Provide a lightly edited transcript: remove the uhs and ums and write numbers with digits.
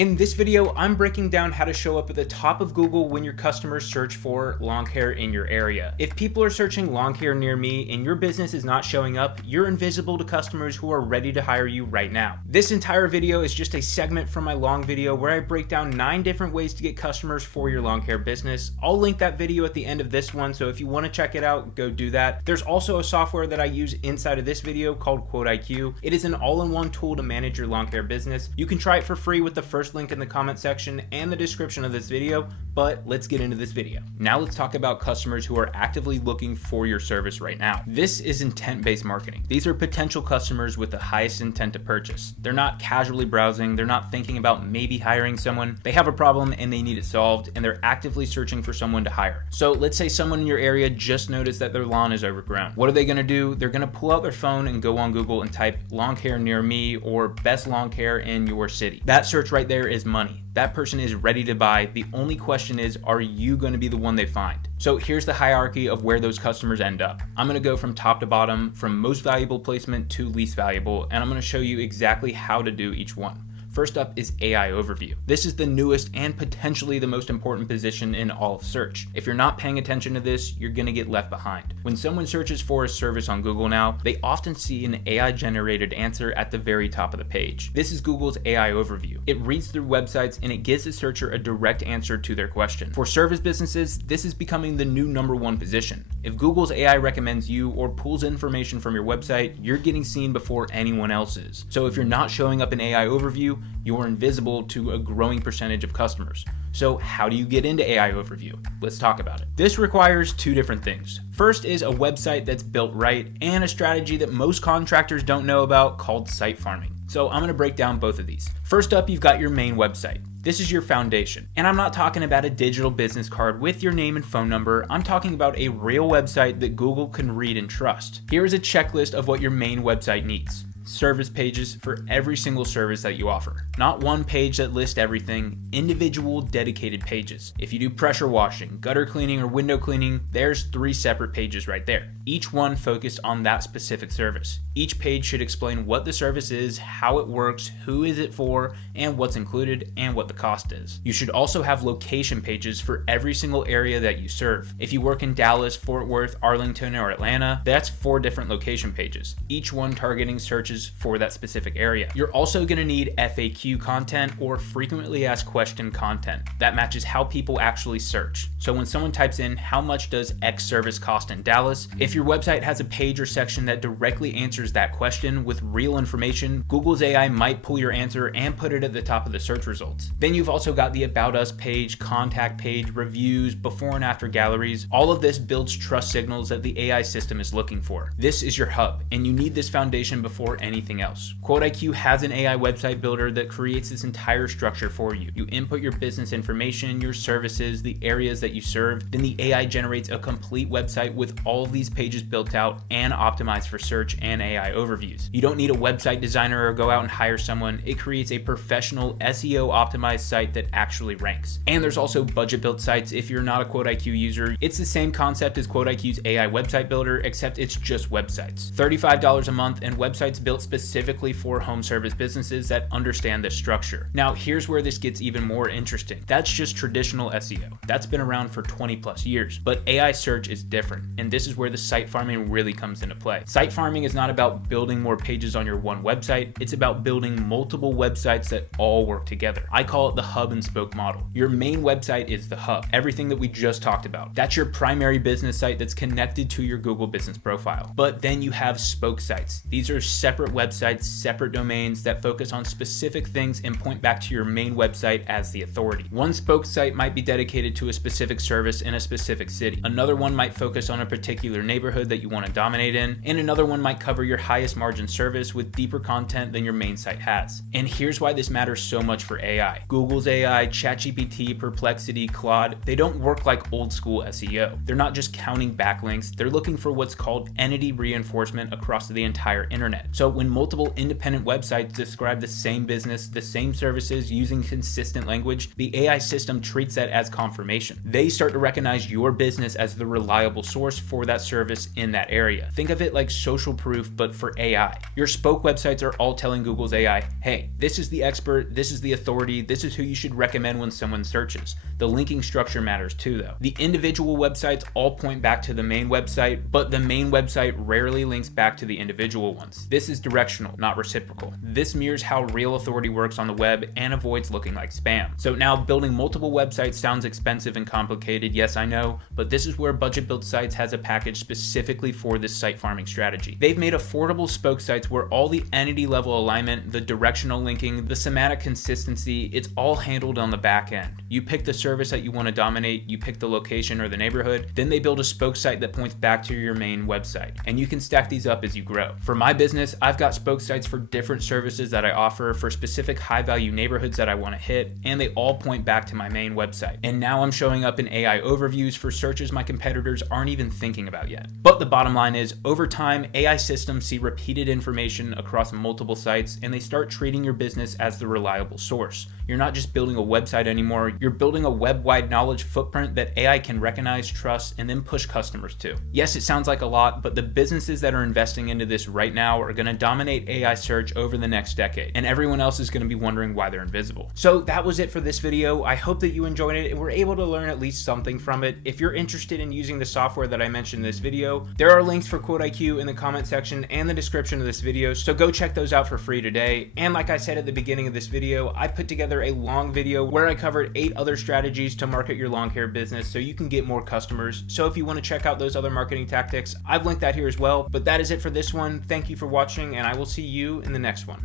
In this video, I'm breaking down how to show up at the top of Google when your customers search for long hair in your area. If people are searching long hair near me and your business is not showing up, you're invisible to customers who are ready to hire you right now. This entire video is just a segment from my long video where I break down 9 different ways to get customers for your long hair business. I'll link that video at the end of this one, so if you want to check it out, go do that. There's also a software that I use inside of this video called Quote IQ. It is an all-in-one tool to manage your long hair business. You can try it for free with the first link in the comment section and the description of this video, but let's get into this video. Now let's talk about customers who are actively looking for your service right now. This is intent-based marketing. These are potential customers with the highest intent to purchase. They're not casually browsing, they're not thinking about maybe hiring someone. They have a problem and they need it solved, and they're actively searching for someone to hire. So let's say someone in your area just noticed that their lawn is overgrown. What are they gonna do? They're gonna pull out their phone and go on Google and type long hair near me or best long hair in your city. That search right there is money. That person is ready to buy. The only question is, are you going to be the one they find? So here's the hierarchy of where those customers end up. I'm going to go from top to bottom, from most valuable placement to least valuable, and I'm going to show you exactly how to do each one. First up is AI overview. This is the newest and potentially the most important position in all of search. If you're not paying attention to this, you're gonna get left behind. When someone searches for a service on Google now, they often see an AI generated answer at the very top of the page. This is Google's AI overview. It reads through websites and it gives the searcher a direct answer to their question. For service businesses, this is becoming the new #1 position. If Google's AI recommends you or pulls information from your website, you're getting seen before anyone else is. So if you're not showing up in AI overview, you're invisible to a growing percentage of customers. So how do you get into AI overview? Let's talk about it. This requires 2 different things. First is a website that's built right and a strategy that most contractors don't know about called site farming. So I'm gonna break down both of these. First up, you've got your main website. This is your foundation. And I'm not talking about a digital business card with your name and phone number. I'm talking about a real website that Google can read and trust. Here is a checklist of what your main website needs. Service pages for every single service that you offer. Not one page that lists everything, individual dedicated pages. If you do pressure washing, gutter cleaning, or window cleaning, there's 3 separate pages right there. Each one focused on that specific service. Each page should explain what the service is, how it works, who is it for, and what's included, and what the cost is. You should also have location pages for every single area that you serve. If you work in Dallas, Fort Worth, Arlington, or Atlanta, that's 4 different location pages, each one targeting searches for that specific area. You're also going to need FAQ content or frequently asked question content that matches how people actually search. So when someone types in how much does X service cost in Dallas, if your website has a page or section that directly answers that question with real information, Google's AI might pull your answer and put it at the top of the search results. Then you've also got the About Us page, contact page, reviews, before and after galleries. All of this builds trust signals that the AI system is looking for. This is your hub, and you need this foundation before anything else. Quote IQ has an AI website builder that creates this entire structure for you. You input your business information, your services, the areas that you serve, then the AI generates a complete website with all of these pages built out and optimized for search and AI overviews. You don't need a website designer or go out and hire someone. It creates a professional SEO optimized site that actually ranks. And there's also budget built sites if you're not a Quote IQ user. It's the same concept as Quote IQ's AI website builder, except it's just websites. $35 a month and websites built specifically for home service businesses that understand this structure. Now, here's where this gets even more interesting. That's just traditional SEO. That's been around for 20+ years, but AI search is different, and this is where the site farming really comes into play. Site farming is not about building more pages on your one website. It's about building multiple websites that all work together. I call it the hub and spoke model. Your main website is the hub, everything that we just talked about. That's your primary business site that's connected to your Google business profile. But then you have spoke sites. These are separate websites, separate domains that focus on specific things and point back to your main website as the authority. One spoke site might be dedicated to a specific service in a specific city. Another one might focus on a particular neighborhood that you want to dominate in, and another one might cover your highest margin service with deeper content than your main site has. And here's why this matters so much for AI. Google's AI, ChatGPT, Perplexity, Claude, they don't work like old school SEO. They're not just counting backlinks, they're looking for what's called entity reinforcement across the entire internet. So when multiple independent websites describe the same business, the same services using consistent language, the AI system treats that as confirmation. They start to recognize your business as the reliable source for that service in that area. Think of it like social proof, but for AI. Your spoke websites are all telling Google's AI, hey, this is the expert, this is the authority, this is who you should recommend when someone searches. The linking structure matters too, though. The individual websites all point back to the main website, but the main website rarely links back to the individual ones. This is directional, not reciprocal. This mirrors how real authority works on the web and avoids looking like spam. So now building multiple websites sounds expensive and complicated, yes I know, but this is where Budget Build Sites has a package specifically for this site farming strategy. They've made affordable spoke sites where all the entity level alignment, the directional linking, the semantic consistency, it's all handled on the back end. You pick the service that you want to dominate, you pick the location or the neighborhood, then they build a spoke site that points back to your main website. And you can stack these up as you grow. For my business, I've got spoke sites for different services that I offer for specific high value neighborhoods that I want to hit, and they all point back to my main website. And now I'm showing up in AI overviews for searches my competitors aren't even thinking about yet. But the bottom line is, over time, AI systems see repeated information across multiple sites and they start treating your business as the reliable source. You're not just building a website anymore, you're building a web-wide knowledge footprint that AI can recognize, trust, and then push customers to. Yes, it sounds like a lot, but the businesses that are investing into this right now are going to dominate AI search over the next decade, and everyone else is going to be wondering why they're invisible. So that was it for this video. I hope that you enjoyed it and were able to learn at least something from it. If you're interested in using the software that I mentioned in this video, there are links for QuoteIQ in the comment section and the description of this video, so go check those out for free today. And like I said at the beginning of this video, I put together a long video where I covered 8 other strategies to market your lawn care business so you can get more customers. So if you want to check out those other marketing tactics, I've linked that here as well. But that is it for this one. Thank you for watching, and I will see you in the next one.